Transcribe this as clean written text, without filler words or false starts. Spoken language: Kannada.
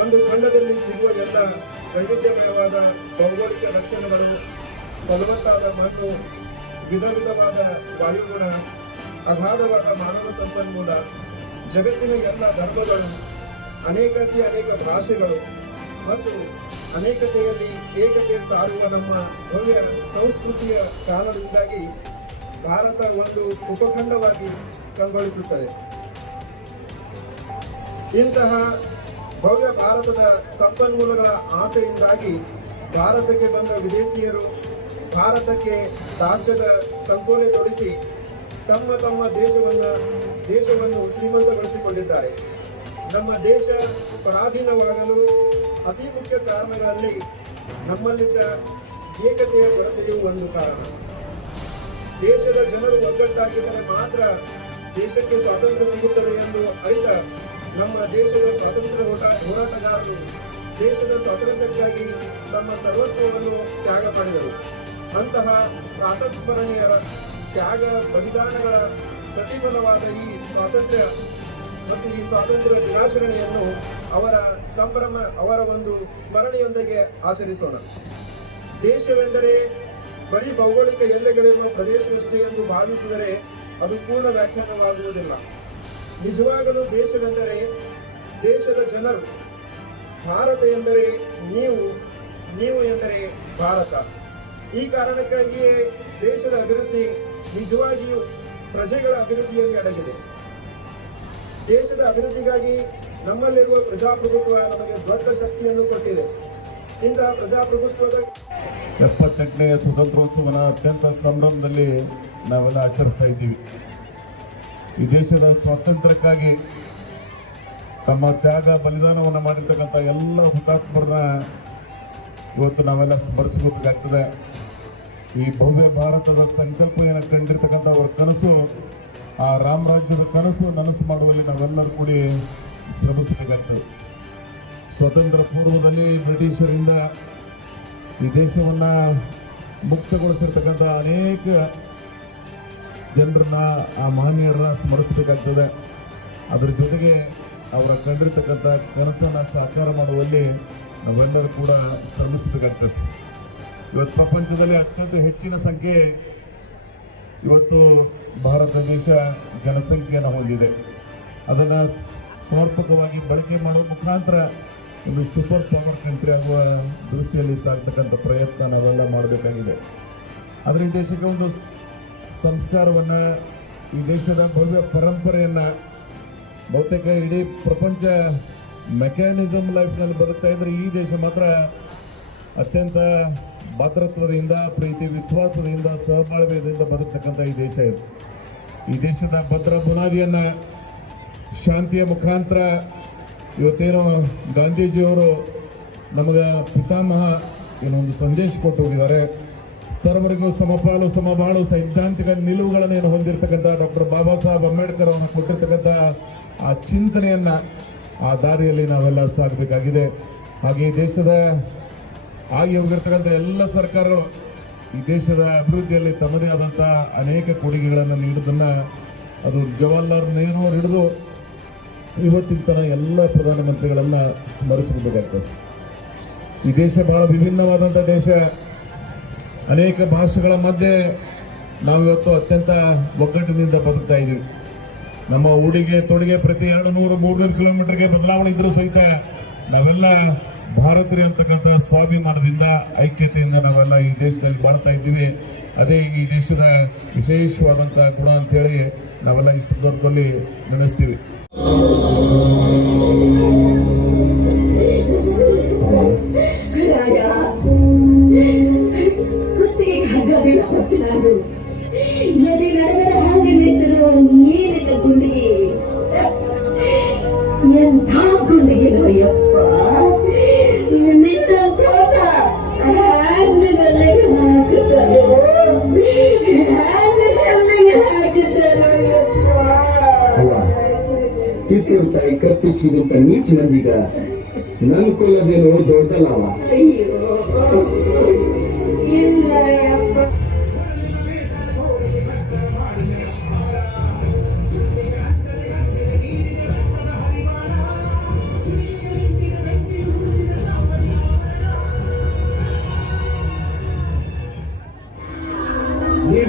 ಒಂದು ಖಂಡದಲ್ಲಿ ಸಿಗುವ ಎಲ್ಲ ವೈವಿಧ್ಯಮಯವಾದ ಭೌಗೋಳಿಕ ಲಕ್ಷಣಗಳು, ಫಲವತ್ತಾದ ಮಣ್ಣು, ವಿಧ ವಿಧವಾದ ವಾಯುಗುಣ, ಅಗಾಧವಾದ ಮಾನವ ಸಂಪನ್ಮೂಲ, ಜಗತ್ತಿನ ಎಲ್ಲ ಧರ್ಮಗಳು, ಅನೇಕ ಭಾಷೆಗಳು ಮತ್ತು ಅನೇಕತೆಯಲ್ಲಿ ಏಕತೆ ಸಾರುವ ನಮ್ಮ ಭವ್ಯ ಸಂಸ್ಕೃತಿಯ ಕಾರಣದಿಂದಾಗಿ ಭಾರತ ಒಂದು ಉಪಖಂಡವಾಗಿ ಕಂಗೊಳಿಸುತ್ತದೆ. ಇಂತಹ ಭವ್ಯ ಭಾರತದ ಸಂಪನ್ಮೂಲಗಳ ಆಸೆಯಿಂದಾಗಿ ಭಾರತಕ್ಕೆ ಬಂದ ವಿದೇಶಿಯರು ಭಾರತಕ್ಕೆ ದಾಸ್ಯದ ಸಂಕೋಲೆ ತೊಡಿಸಿ ತಮ್ಮ ದೇಶವನ್ನು ಶ್ರೀಮಂತಗೊಳಿಸಿಕೊಂಡಿದ್ದಾರೆ. ನಮ್ಮ ದೇಶ ಪರಾಧೀನವಾಗಲು ಅತಿ ಮುಖ್ಯ ಕಾರಣಗಳಲ್ಲಿ ನಮ್ಮಲ್ಲಿದ್ದ ಏಕತೆಯ ಕೊರತೆಯೂ ಒಂದು ಕಾರಣ. ದೇಶದ ಜನರು ಒಗ್ಗಟ್ಟಾಗಿದ್ದರೆ ಮಾತ್ರ ದೇಶಕ್ಕೆ ಸ್ವಾತಂತ್ರ್ಯ ಸಿಗುತ್ತದೆ ಎಂದು ಅರಿತ ನಮ್ಮ ದೇಶದ ಸ್ವಾತಂತ್ರ್ಯ ಹೋರಾಟಗಾರರು ದೇಶದ ಸ್ವಾತಂತ್ರ್ಯಕ್ಕಾಗಿ ತಮ್ಮ ಸರ್ವಸ್ವವನ್ನು ತ್ಯಾಗ ಮಾಡಿದರು. ಅಂತಹ ಪ್ರಾತಸ್ಮರಣೀಯರ ತ್ಯಾಗ ಬಲಿದಾನಗಳ ಪ್ರತಿಫಲವಾದ ಈ ಸ್ವಾತಂತ್ರ್ಯ ಮತ್ತು ಈ ಸ್ವಾತಂತ್ರ್ಯ ದಿನಾಚರಣೆಯನ್ನು ಅವರ ಒಂದು ಸ್ಮರಣೆಯೊಂದಿಗೆ ಆಚರಿಸೋಣ. ದೇಶವೆಂದರೆ ಬರೀ ಭೌಗೋಳಿಕ ಎಲ್ಲೆಗಳಿರುವ ಪ್ರದೇಶವಷ್ಟೇ ಎಂದು ಭಾವಿಸಿದರೆ ಅದು ಪೂರ್ಣ ವ್ಯಾಖ್ಯಾನವಾಗುವುದಿಲ್ಲ. ನಿಜವಾಗಲೂ ದೇಶವೆಂದರೆ ದೇಶದ ಜನರು. ಭಾರತ ಎಂದರೆ ನೀವು ಎಂದರೆ ಭಾರತ. ಈ ಕಾರಣಕ್ಕಾಗಿಯೇ ದೇಶದ ಅಭಿವೃದ್ಧಿ ನಿಜವಾಗಿಯೂ ಪ್ರಜೆಗಳ ಅಭಿವೃದ್ಧಿಯಲ್ಲಿ ಅಡಗಿದೆ. ದೇಶದ ಅಭಿವೃದ್ಧಿಗಾಗಿ ನಮ್ಮಲ್ಲಿರುವ ಪ್ರಜಾಪ್ರಭುತ್ವ ನಮಗೆ ದೊಡ್ಡ ಶಕ್ತಿಯನ್ನು ಕೊಟ್ಟಿದೆ. ಇಂತಹ ಪ್ರಜಾಪ್ರಭುತ್ವದ 78ನೇ ಸ್ವಾತಂತ್ರ್ಯೋತ್ಸವನ ಅತ್ಯಂತ ಸಂಭ್ರಮದಲ್ಲಿ ನಾವೆಲ್ಲ ಆಚರಿಸ್ತಾ ಇದ್ದೀವಿ. ಈ ದೇಶದ ಸ್ವಾತಂತ್ರ್ಯಕ್ಕಾಗಿ ತಮ್ಮ ತ್ಯಾಗ ಬಲಿದಾನವನ್ನು ಮಾಡಿರ್ತಕ್ಕಂಥ ಎಲ್ಲ ಹುತಾತ್ಮರನ್ನ ಇವತ್ತು ನಾವೆಲ್ಲ ಸ್ಮರಿಸಬೇಕಾಗ್ತದೆ. ಈ ಭವ್ಯ ಭಾರತದ ಸಂಕಲ್ಪ ಏನು ಕಂಡಿರ್ತಕ್ಕಂಥ ಅವರ ಕನಸು, ಆ ರಾಮರಾಜ್ಯದ ಕನಸು ನನಸು ಮಾಡುವಲ್ಲಿ ನಾವೆಲ್ಲರೂ ಕೂಡಿ ಶ್ರಮಿಸಬೇಕಾಗ್ತದೆ. ಸ್ವಾತಂತ್ರ್ಯ ಪೂರ್ವದಲ್ಲಿ ಬ್ರಿಟಿಷರಿಂದ ಈ ದೇಶವನ್ನು ಮುಕ್ತಗೊಳಿಸಿರ್ತಕ್ಕಂಥ ಅನೇಕ ಜನರನ್ನ, ಆ ಮಹನೀಯರನ್ನ ಸ್ಮರಿಸಬೇಕಾಗ್ತದೆ. ಅದರ ಜೊತೆಗೆ ಅವರ ಕಂಡಿರ್ತಕ್ಕಂಥ ಕನಸನ್ನು ಸಾಕಾರ ಮಾಡುವಲ್ಲಿ ನಾವೆಲ್ಲರೂ ಕೂಡ ಶ್ರಮಿಸಬೇಕಾಗ್ತದೆ. ಇವತ್ತು ಪ್ರಪಂಚದಲ್ಲಿ ಅತ್ಯಂತ ಹೆಚ್ಚಿನ ಸಂಖ್ಯೆ ಇವತ್ತು ಭಾರತ ದೇಶ ಜನಸಂಖ್ಯೆಯನ್ನು ಹೊಂದಿದೆ. ಅದನ್ನು ಸಮರ್ಪಕವಾಗಿ ಬಳಕೆ ಮಾಡುವ ಮುಖಾಂತರ ಒಂದು ಸೂಪರ್ ಪವರ್ ಕಂಟ್ರಿ ಆಗುವ ದೃಷ್ಟಿಯಲ್ಲಿ ಸಾಗ್ತಕ್ಕಂಥ ಪ್ರಯತ್ನ ನಾವೆಲ್ಲ ಮಾಡಬೇಕಾಗಿದೆ. ಆದರೆ ಈ ದೇಶಕ್ಕೆ ಒಂದು ಸಂಸ್ಕಾರವನ್ನು, ಈ ದೇಶದ ಭವ್ಯ ಪರಂಪರೆಯನ್ನು, ಬಹುತೇಕ ಇಡೀ ಪ್ರಪಂಚ ಮೆಕ್ಯಾನಿಸಮ್ ಲೈಫ್ನಲ್ಲಿ ಬರುತ್ತಾ ಇದ್ರೆ ಈ ದೇಶ ಮಾತ್ರ ಅತ್ಯಂತ ಭದ್ರತ್ವದಿಂದ, ಪ್ರೀತಿ ವಿಶ್ವಾಸದಿಂದ, ಸಹಬಾಳ್ವೆಯಿಂದ ಬರತಕ್ಕಂಥ ಈ ದೇಶ ಇದು. ಈ ದೇಶದ ಭದ್ರ ಬುನಾದಿಯನ್ನು ಶಾಂತಿಯ ಮುಖಾಂತರ ಇವತ್ತೇನೋ ಗಾಂಧೀಜಿಯವರು ನಮಗೆ ಪಿತಾಮಹ ಏನೊಂದು ಸಂದೇಶ ಕೊಟ್ಟು ಹೋಗಿದ್ದಾರೆ. ಸರ್ವರಿಗೂ ಸಮಪಾಲು ಸಮಬಾಳು ಸೈದ್ಧಾಂತಿಕ ನಿಲುವುಗಳನ್ನು ಏನು ಹೊಂದಿರತಕ್ಕಂಥ ಡಾಕ್ಟರ್ ಬಾಬಾ ಸಾಹೇಬ್ ಅಂಬೇಡ್ಕರ್ ಅವರು ಕೊಟ್ಟಿರ್ತಕ್ಕಂಥ ಆ ಚಿಂತನೆಯನ್ನು, ಆ ದಾರಿಯಲ್ಲಿ ನಾವೆಲ್ಲ ಸಾಗಬೇಕಾಗಿದೆ. ಹಾಗೆ ಈ ದೇಶದ ಆಗಿ ಹೋಗಿರ್ತಕ್ಕಂಥ ಎಲ್ಲ ಸರ್ಕಾರಗಳು ಈ ದೇಶದ ಅಭಿವೃದ್ಧಿಯಲ್ಲಿ ತಮ್ಮದೇ ಆದಂಥ ಅನೇಕ ಕೊಡುಗೆಗಳನ್ನು ನೀಡುವುದನ್ನು, ಅದು ಜವಾಹರ್ಲಾಲ್ ನೆಹರು ಹಿಡಿದು ಇವತ್ತಿನ ತನ ಎಲ್ಲ ಪ್ರಧಾನಮಂತ್ರಿಗಳನ್ನ ಸ್ಮರಿಸಬೇಕಾಗ್ತದೆ. ಈ ದೇಶ ಬಹಳ ವಿಭಿನ್ನವಾದಂಥ ದೇಶ. ಅನೇಕ ಭಾಷೆಗಳ ಮಧ್ಯೆ ನಾವು ಇವತ್ತು ಅತ್ಯಂತ ಒಗ್ಗಟ್ಟಿನಿಂದ ಬದುಕ್ತಾ ಇದ್ದೀವಿ. ನಮ್ಮ ಉಡುಗೆ ತೊಡುಗೆ ಪ್ರತಿ 200-300 ಕಿಲೋಮೀಟರ್ಗೆ ಬದಲಾವಣೆ ಇದ್ರೂ ಸಹಿತ ನಾವೆಲ್ಲ ಭಾರತೀಯರು ಅಂತಕ್ಕಂಥ ಸ್ವಾಭಿಮಾನದಿಂದ ಐಕ್ಯತೆಯಿಂದ ನಾವೆಲ್ಲ ಈ ದೇಶದಲ್ಲಿ ಬಾಳ್ತಾ ಇದ್ದೀವಿ. ಅದೇ ಈ ದೇಶದ ವಿಶೇಷವಾದಂಥ ಗುಣ ಅಂತೇಳಿ ನಾವೆಲ್ಲ ಈ ಸಂದರ್ಭದಲ್ಲಿ ನೆನೆಸ್ತೀವಿ. ನದಿ ನಡೆದರ ಹಾಗೆ ನಿಂತರು ನೀರಿನ ಗುಂಡಿಗೆ ಎಂಥ ಗುಂಡಿಗೆ ನೋಯಪ್ಪ ನಿನ್ನ ತೋಟ ಹ್ಯಾಂಗಲ್ಲಿಗೆ ಹಾಕುತ್ತಾರೋ ಹ್ಯಾಂಗಲ್ಲಿಗೆ ಹಾಕುತ್ತಾರೋಯಪ್ಪ. ತಾಯಿ ಕತ್ತಿಸಿದಂತ ನೀಚ ಮಂದಿಗ ನನ್ ಕೊಲ್ಲದೇನು ದೊಡ್ಡದಲ್ಲವ. ಅಯ್ಯೋ ಇಲ್ಲ ಯಪ್ಪ. ನೀ